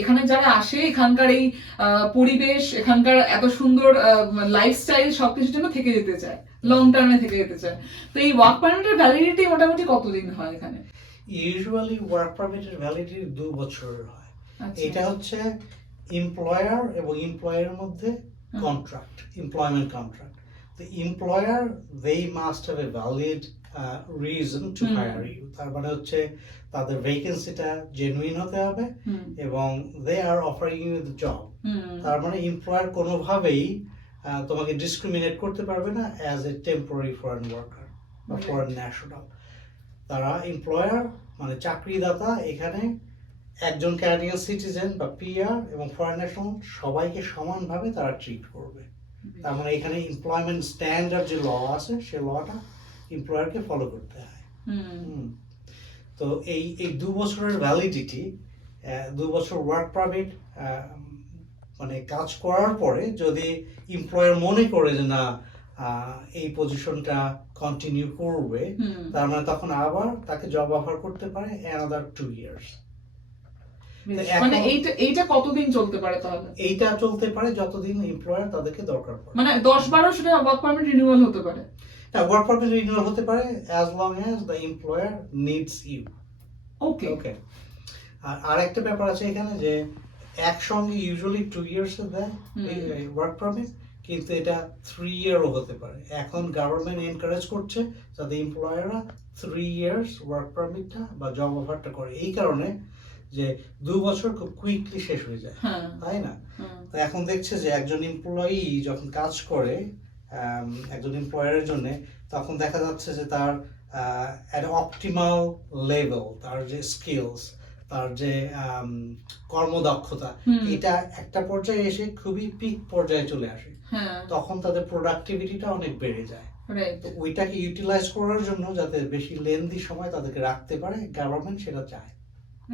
এখানে যারা আসে এখানকার এই পরিবেশ এখানকার এত সুন্দর লাইফস্টাইল সবকিছুর জন্য থেকে যেতে চায় লং টার্মে থেকে যেতে চায়। তো এই ওয়ার্ক পারমিটের ভ্যালিডিটি মোটামুটি কতদিন হয় এখানে? ইউজুয়ালি ওয়ার্ক পারমিটের ভ্যালিডিটি দু বছরের হয়। আচ্ছা। এটা হচ্ছে এমপ্লয়ার এবং এমপ্লয়ের মধ্যে কন্ট্রাক্ট এমপ্লয়মেন্ট কন্ট্রাক্ট তো employer they must have a valid reason to hire you তার মানে হচ্ছে তাদের ভ্যাকেন্সিটা জেনুইন হতে হবে এবং they are offering you the job তার মানে এমপ্লয়ার কোনোভাবেই তোমাকে ডিসক্রিমিনেট করতে পারবে না as a temporary foreign worker বা ফরেন ন্যাশনাল তারা এমপ্লয়ার মানে চাকরিদাতা এখানে একজন ক্যানাডিয়ান সিটিজেন বা পিআর এবং ফরেন ন্যাশনাল সবাইকে সমানভাবে তারা ট্রিট করবে। তার মানে এখানে এমপ্লয়মেন্ট স্ট্যান্ডার্ড যে ল আছে সে লটা এমপ্লয়ারকে ফলো করতে হয়। তো এই এই দু বছরের ভ্যালিডিটি দু বছর ওয়ার্ক পারমিট মানে কাজ করার পরে যদি এমপ্লয়ার মনে করে যে না এই পজিশনটা কন্টিনিউ করবে তার মানে তখন আবার তাকে জব অফার করতে পারে অ্যানাদার টু ইয়ার্স মানে এইটা এইটা কতদিন চলতে পারে তাহলে? এইটা চলতে পারে যতদিন এমপ্লয়ার তাদেরকে দরকার পড়ে। মানে দশ বারো সেটা ওয়ার্ক পারমিট রিনিউয়াল হতে পারে। ওয়ার্ক পারমিট রিনিউয়াল হতে পারে as long as the employer needs you okay okay আর আরেকটা ব্যাপার আছে এখানে যে একসঙ্গে ইউজুয়ালি টু ইয়ার্স দেয়। ওয়ার্ক পারমিট কিন্তু এটা থ্রি ইয়ারও হতে পারে। এখন গভর্নমেন্ট এনকারেজ করছে যাতে এমপ্লয়াররা থ্রি ইয়ার্স ওয়ার্ক পারমিটটা বা জব অফারটা করে। এই কারণে যে দু বছর খুব কুইকলি শেষ হয়ে যায়। হ্যাঁ। তাই না? তো এখন দেখছে যে একজন এমপ্লয়ি যখন কাজ করে একজন এমপ্লয়ারের জন্য তখন দেখা যাচ্ছে যে তার একটা অপটিমাল লেভেল তার যে স্কিলস তার যে কর্মদক্ষতা এটা একটা পর্যায়ে এসে খুবই পিক পর্যায়ে চলে আসে। হ্যাঁ। তখন তাদের প্রোডাক্টিভিটিটা অনেক বেড়ে যায়। তো ওইটাকে ইউটিলাইজ করার জন্য যাতে বেশি লেন্দি সময় তাদেরকে রাখতে পারে গভর্নমেন্ট সেটা চায়।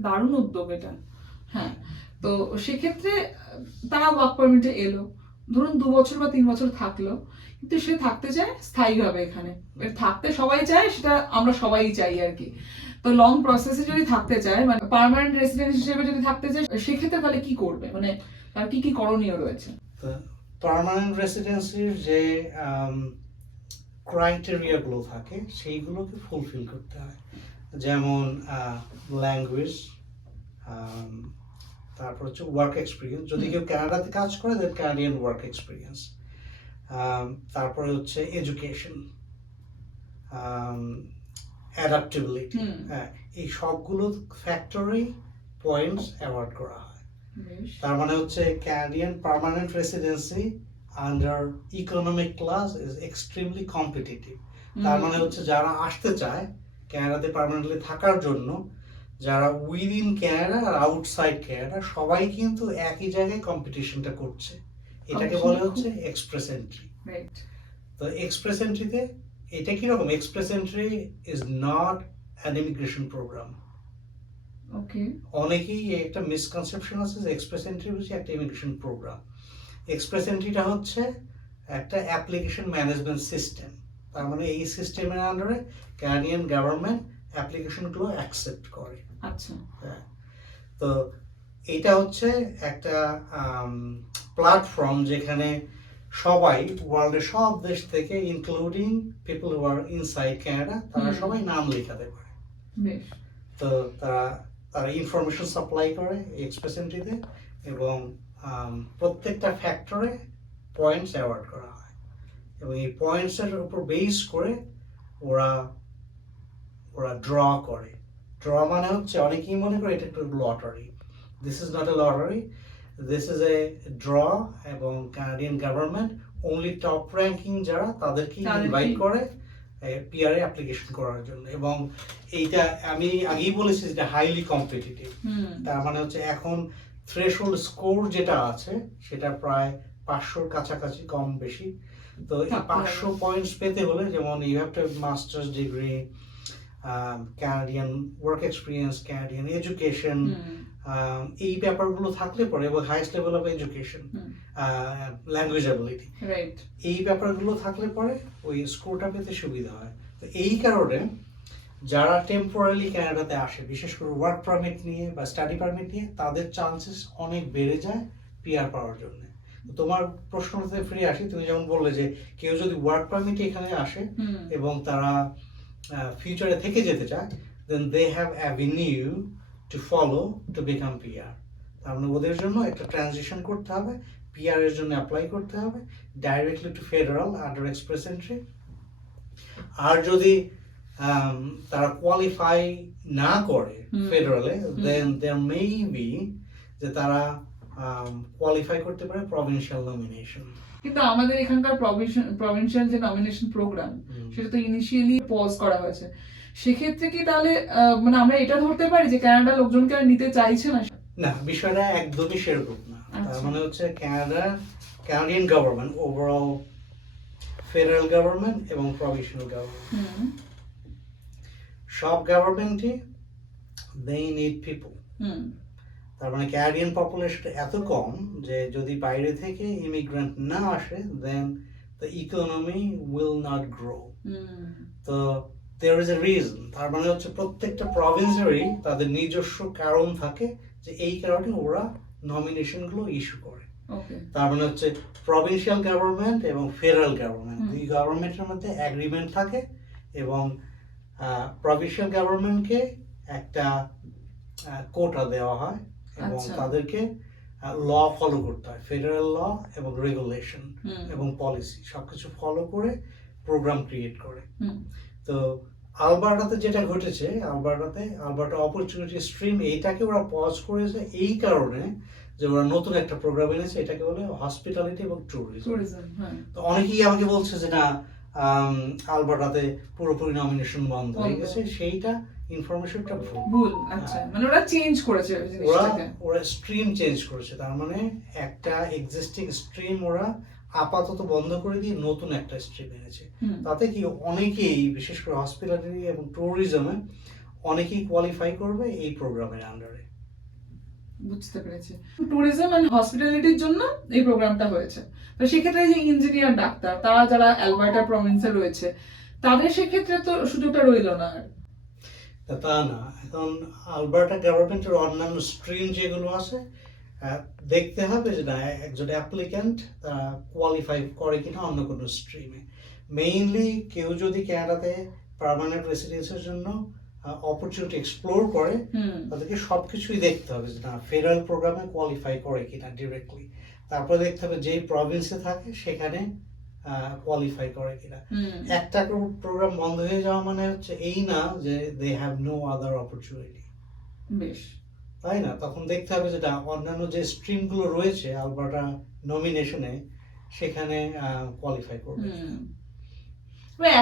দারুণ উদ্যোগ এটা। হ্যাঁ। তো সেক্ষেত্রে তারা ওয়ার্ক পারমিটে এলো। ধরুন দু বছর বা তিন বছর থাকল, কিন্তু সে থাকতে চায় স্থায়ীভাবে এখানে। থাকতে সবাই চায়, সেটা আমরা সবাই চাই আর কি। তো লং প্রসেসে যদি থাকতে চায় মানে পার্মানেন্ট রেসিডেন্ট হিসেবে যদি থাকতে চায়, সেক্ষেত্রে তাহলে কি করবে? মানে তার কি কি করণীয় রয়েছে? পার্মানেন্ট রেসিডেন্সির যে ক্রাইটেরিয়াগুলো থাকে, সেইগুলোকে ফুলফিল করতে হয়। যেমন ল্যাঙ্গুয়েজ তারপর হচ্ছে ওয়ার্ক এক্সপিরিয়েন্স যদি কেউ কানাডাতে কাজ করে দেন কানাডিয়ান ওয়ার্ক এক্সপিরিয়েন্স তারপরে হচ্ছে এডুকেশন অ্যাডাপ্টেবিলিটি হ্যাঁ এই সবগুলো ফ্যাক্টরি পয়েন্টস অ্যাওয়ার্ড করা হয়। তার মানে হচ্ছে Canadian permanent residency under economic class is extremely competitive তার মানে হচ্ছে যারা আসতে চায় ক্যানাডাতে পার্মানেন্টলি থাকার জন্য যারা উইদিন ক্যানাডা আর আউটসাইড ক্যানাডা সবাই কিন্তু একই জায়গায় কম্পিটিশনটা করছে। এটাকে বলে হচ্ছে এক্সপ্রেস এন্ট্রি তো এক্সপ্রেস এন্ট্রিতে এটা কীরকম? Express entry is not an immigration program okay অনেকেই একটা মিসকনসেপশন আছে যে এক্সপ্রেস এন্ট্রি হচ্ছে একটা ইমিগ্রেশন প্রোগ্রাম এক্সপ্রেস এন্ট্রিটা হচ্ছে একটা অ্যাপ্লিকেশন ম্যানেজমেন্ট সিস্টেম তার মানে এই সিস্টেমের আন্ডারে ক্যানাডিয়ান গভর্নমেন্ট অ্যাপ্লিকেশনগুলো অ্যাকসেপ্ট করে। আচ্ছা। হ্যাঁ। তো এটা হচ্ছে একটা প্ল্যাটফর্ম যেখানে সবাই ওয়ার্ল্ডের সব দেশ থেকে including people who are inside Canada তারা। সবাই নাম লেখাতে পারে। তো তারা তারা ইনফরমেশন সাপ্লাই করে এক্সপ্রেস এন্ট্রিতে এবং প্রত্যেকটা ফ্যাক্টরে পয়েন্টস অ্যাওয়ার্ড করা হয়। এবং এই পয়েন্টসের উপর বেস করে ওরা ওরা ড্র করে। ড্র মানে হচ্ছে অনেকেই মনে করে এটা একটা lottery this is not a lottery this is a draw এবং Canadian government only top ranking যারা তাদেরকেই- ইনভাইট করে পিআরএ অ্যাপ্লিকেশন করার জন্য। এবং এইটা আমি আগেই বলেছি যেটা হাইলি কম্পিটিটিভ তার মানে হচ্ছে এখন থ্রেশহোল্ড স্কোর যেটা আছে সেটা প্রায় পাঁচশোর কাছাকাছি কম বেশি। তো এই পাঁচশো। পয়েন্টস পেতে হলে যেমন you have to master's degree Canadian work experience Canadian education এই ব্যাপারগুলো থাকলে পরে এবং highest level of education language ability এই ব্যাপারগুলো থাকলে পরে ওই স্কোরটা পেতে সুবিধা হয়। তো এই কারণে যারা টেম্পোরারি ক্যানাডাতে আসে বিশেষ করে ওয়ার্ক পারমিট নিয়ে বা স্টাডি পারমিট নিয়ে তাদের চান্সেস অনেক বেড়ে যায় পিআর পাওয়ার জন্য। তোমার প্রশ্নতে ফিরে আসি তুমি যেমন বললে যে কেউ যদি ওয়ার্ক পারমিটে এখানে আসে এবং তারা ফিউচারে থেকে যেতে চায় then they have avenue to follow to become PR তার মানে ওদের জন্য একটা ট্রানজিশন করতে হবে পিআর এর জন্য অ্যাপ্লাই করতে হবে directly to federal under express entry আর যদি um, তারা কোয়ালিফাই না করে। ফেডারালে দেন দেয়ার মে বি যে তারা কোয়ালিফাই করতে পারে প্রভিনশিয়াল নমিনেশন কিন্তু আমাদের এখানকার প্রভিনশিয়াল যে নমিনেশন প্রোগ্রাম সেটা তো ইনিশিয়ালি পজ করা হয়েছে। সেক্ষেত্রে কি তাহলে মানে আমরা এটা ধরতে পারি যে কানাডা লোকজনকে আর নিতে চাইছে না? না বিষয়টা একদমই সেরকম না। তার আচ্ছা। মানে হচ্ছে Canada Canadian government overall federal government এবং প্রভিশনাল গভর্নমেন্ট সব গভর্নমেন্টই দে নিড পিপল তার মানে ক্যানাডিয়ান পপুলেশন এত কম যে যদি বাইরে থেকে ইমিগ্রেন্ট না আসে then the economy will not grow তো দেয়ার ইজ এ রিজন তার মানে হচ্ছে প্রত্যেকটা প্রভিন্সেরই তাদের নিজস্ব কারণ থাকে যে এই কারণে ওরা নমিনেশনগুলো ইস্যু করে। তার মানে হচ্ছে প্রভিন্সিয়াল গভর্নমেন্ট এবং ফেডারেল গভর্নমেন্ট। দুই গভর্নমেন্টের মধ্যে অ্যাগ্রিমেন্ট থাকে এবং প্রভিন্সিয়াল গভর্নমেন্টকে একটা কোটা দেওয়া হয়। এবং আচ্ছা। তাদেরকে ল ফলো করতে হয় ফেডারেল ল এবং রেগুলেশন এবং পলিসি সবকিছু ফলো করে প্রোগ্রাম ক্রিয়েট করে। তো আলবার্টাতে যেটা ঘটেছে আলবার্টাতে আলবার্টা অপরচুনিটি স্ট্রিম এইটাকে ওরা পজ করেছে এই কারণে যে ওরা নতুন একটা প্রোগ্রাম এনেছে এটাকে বলে হসপিটালিটি এবং ট্যুরিজম হ্যাঁ। তো অনেকেই আমাকে বলছে যে না আলবার্টাতে পুরোপুরি নমিনেশন বন্ধ হয়ে গেছে সেইটা ইনফরমেশনটা ভুল। ভুল আচ্ছা। মানে ওরা চেঞ্জ করেছে ওরা ওরা স্ট্রিম চেঞ্জ করেছে। তার মানে একটা এক্সিস্টিং স্ট্রিম ওরা আপাতত বন্ধ করে দিয়ে নতুন একটা স্ট্রিম এনেছে। তাতে কি অনেকেই বিশেষ করে হসপিটালিটি এবং ট্যুরিজমে অনেকেই কোয়ালিফাই করবে এই প্রোগ্রামের আন্ডারে বুঝতে পেরেছি। ট্যুরিজম এন্ড হসপিটালিটির জন্য এই প্রোগ্রামটা হয়েছে। তো সেক্ষেত্রে যে ইঞ্জিনিয়ার ডাক্তার তারা যারা অ্যালবার্টা প্রভিন্সে রয়েছে তাদের সেক্ষেত্রে তো সুযোগটা রইল না আর। তা না। এখন আলবার্টা গভর্নমেন্টের অন্যান্য স্ট্রিম যেগুলো আছে দেখতে হবে যে না একজন অ্যাপ্লিক্যান্ট তারা কোয়ালিফাই করে কিনা অন্য কোনো স্ট্রিমে। মেইনলি কেউ যদি ক্যানাডাতে পার্মানেন্ট রেসিডেন্সের জন্য অপরচুনিটি এক্সপ্লোর করে তাদেরকে সব কিছুই দেখতে হবে যে না ফেডারেল প্রোগ্রামে কোয়ালিফাই করে কিনা ডিরেক্টলি তারপরে দেখতে হবে যেই প্রভিন্সে থাকে সেখানে কোয়ালিফাই করে কিনা। একটা প্রোগ্রাম বন্ধ হয়ে যাওয়া মানে হচ্ছে এই না যে they have no other opportunity বেশ। তাই না? তখন দেখতে হবে যেটা অন্যান্য যে স্ট্রিমগুলো রয়েছে আলবার্টা নমিনেশনে সেখানে কোয়ালিফাই করবে।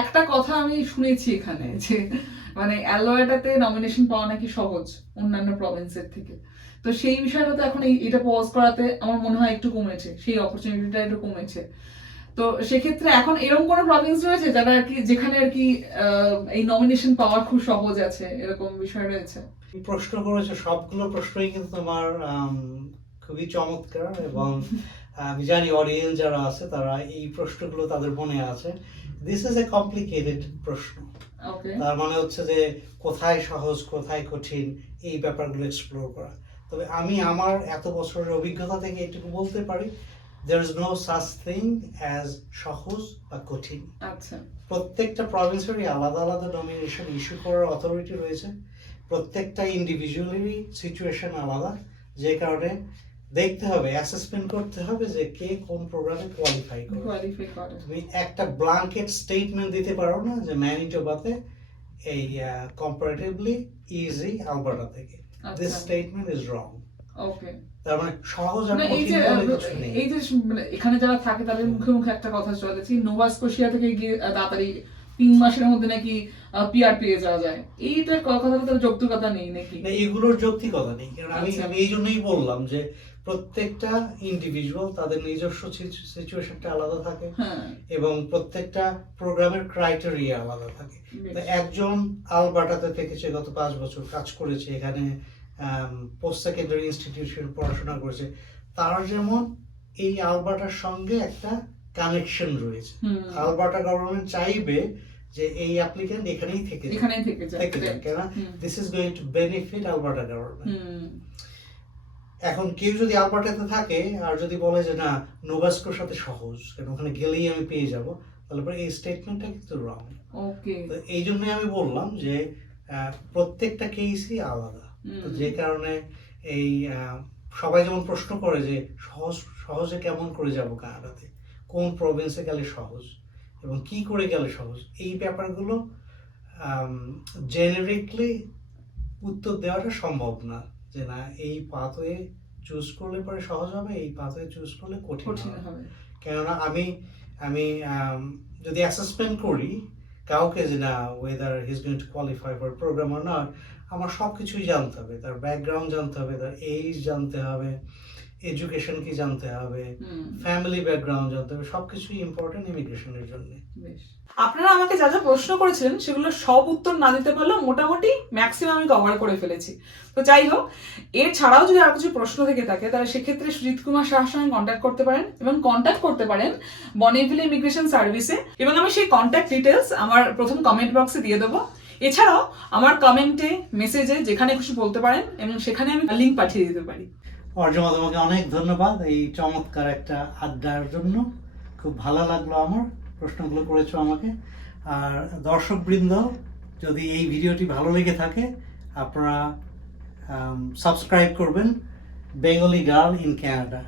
একটা কথা আমি শুনেছি এখানে যে মানে অ্যালবার্টাতে নমিনেশন পাওয়া নাকি সহজ অন্যান্য প্রভিন্সের থেকে। তো সেই বিষয়টা তো এখন এটা পজ করাতে আমার মনে হয় একটু কমেছে সেই অপরচুনিটিটা একটু কমেছে। তো সেক্ষেত্রে এখন এরকম কোনো প্রভিন্স রয়েছে যারা আর কি যেখানে আর কি এই নমিনেশন পাওয়া খুব সহজ আছে এরকম বিষয় রয়েছে? প্রশ্ন করেছে? সবগুলো প্রশ্নই কিন্তু তোমার খুবই চমৎকার এবং আমি জানি অডিয়েন্স যারা আছে তারা এই প্রশ্নগুলো তাদের মনে আছে। দিস ইজ এ কমপ্লিকেটেড প্রশ্ন। তার মানে হচ্ছে যে কোথায় সহজ কোথায় কঠিন এই ব্যাপারগুলো এক্সপ্লোর করা। তবে আমি আমার এত বছরের অভিজ্ঞতা থেকে এটুকু বলতে পারি there is no such thing as সহজ বা কঠিন। আচ্ছা। প্রত্যেকটা প্রভিন্সেরই আলাদা আলাদা নমিনেশন ইস্যু করার অথরিটি রয়েছে। প্রত্যেকটা ইন্ডিভিজুয়ালেরই সিচুয়েশন আলাদা। যে কারণে দেখতে হবে অ্যাসেসমেন্ট করতে হবে যে কে কোন প্রোগ্রামে কোয়ালিফাই করে। তুমি একটা ব্লাঙ্কেট স্টেটমেন্ট দিতে পারো না যে ম্যানিটোবাতে এই কম্পারেটিভলি ইজি আলবার্টা থেকে। This statement is wrong okay তার মানে সহজ আর এই যে কিছু নেই। এই যে মানে এখানে যারা থাকে তাদের মুখে মুখে একটা কথা নোভা স্কোশিয়া থেকে গিয়ে তাড়াতাড়ি তিন মাসের মধ্যে নাকি পিআর পেয়ে যাওয়া যায়। এইটার কথাটা তার যৌক্তিকতা নেই নাকি? না এগুলোর যৌক্তিকতা নেই। কারণ আমি আচ্ছা। আমি এই জন্যই বললাম যে প্রত্যেকটা ইন্ডিভিজুয়াল তাদের নিজস্ব সিচুয়েশনটা আলাদা থাকে হ্যাঁ। এবং প্রত্যেকটা প্রোগ্রামের ক্রাইটেরিয়া আলাদা থাকে। একজন আলবার্টাতে থেকেছে গত পাঁচ বছর কাজ করেছে এখানে পোস্ট সেকেন্ডারি ইনস্টিটিউশন পড়াশোনা করেছে তার যেমন এই আলবার্টার সঙ্গে একটা কানেকশন রয়েছে। আলবার্টা গভর্নমেন্ট চাইবে যে এই অ্যাপ্লিকেন্ট এখানেই থেকে। এখানেই থেকে যায় থেকে যাক কেন this is going to benefit Alberta government এখন কেউ যদি আলবার্টাতে থাকে আর যদি বলে যে না নোভাস্কোর সাথে সহজ কারণ ওখানে গেলেই আমি পেয়ে যাব তাহলে পরে এই স্টেটমেন্টটা কিন্তু রং ওকে তো এই জন্যই আমি বললাম যে প্রত্যেকটা কেসই আলাদা। তো যে কারণে এই সবাই যেমন প্রশ্ন করে যে সহজ সহজে কেমন করে যাব কানাডাতে? কোন প্রভিন্সে গেলে সহজ? এবং কি করে গেলে সহজ? এই ব্যাপারগুলো জেনারিকলি উত্তর দেওয়াটা সম্ভব না যে না এই পাথওয়ে চুজ করলে পরে সহজ হবে এই পাথওয়ে চুজ করলে কঠিন হবে। কেননা আমি আমি যদি অ্যাসেসমেন্ট করি কাউকে যে না whether he's going to qualify for program or not আমার সব কিছুই জানতে হবে। তার ব্যাকগ্রাউন্ড জানতে হবে তার এইজ জানতে হবে এডুকেশন কি জানতে হবে ফ্যামিলি ব্যাকগ্রাউন্ড জানতে হবে সব কিছুই ইম্পর্টেন্ট ইমিগ্রেশনের জন্য। আপনারা আমাকে যা যা প্রশ্ন করেছিলেন সেগুলো সব উত্তর না দিতে পারলেও মোটামুটি ম্যাক্সিমাম আমি কভার করে ফেলেছি। তো যাই হোক এছাড়াও যদি আর কিছু প্রশ্ন থেকে থাকে তাহলে সেক্ষেত্রে সুজিত কুমার শাহর সঙ্গে কন্ট্যাক্ট করতে পারেন এবং কন্ট্যাক্ট করতে পারেন বনেভিল ইমিগ্রেশন সার্ভিসে এবং আমি সেই কন্ট্যাক্ট ডিটেলস আমার প্রথম কমেন্ট বক্সে দিয়ে দেবো। এছাড়াও আমার কমেন্টে মেসেজে যেখানে খুশি বলতে পারেন এবং সেখানে আমি লিঙ্ক পাঠিয়ে দিতে পারি। অর্জমা তোমাকে অনেক ধন্যবাদ এই চমৎকার একটা আড্ডার জন্য। খুব ভালো লাগল আমার, প্রশ্নগুলো করেছ আমাকে। আর দর্শকবৃন্দ, যদি এই ভিডিওটি ভালো লেগে থাকে, আপনারা সাবস্ক্রাইব করবেন। Bengali girl in Canada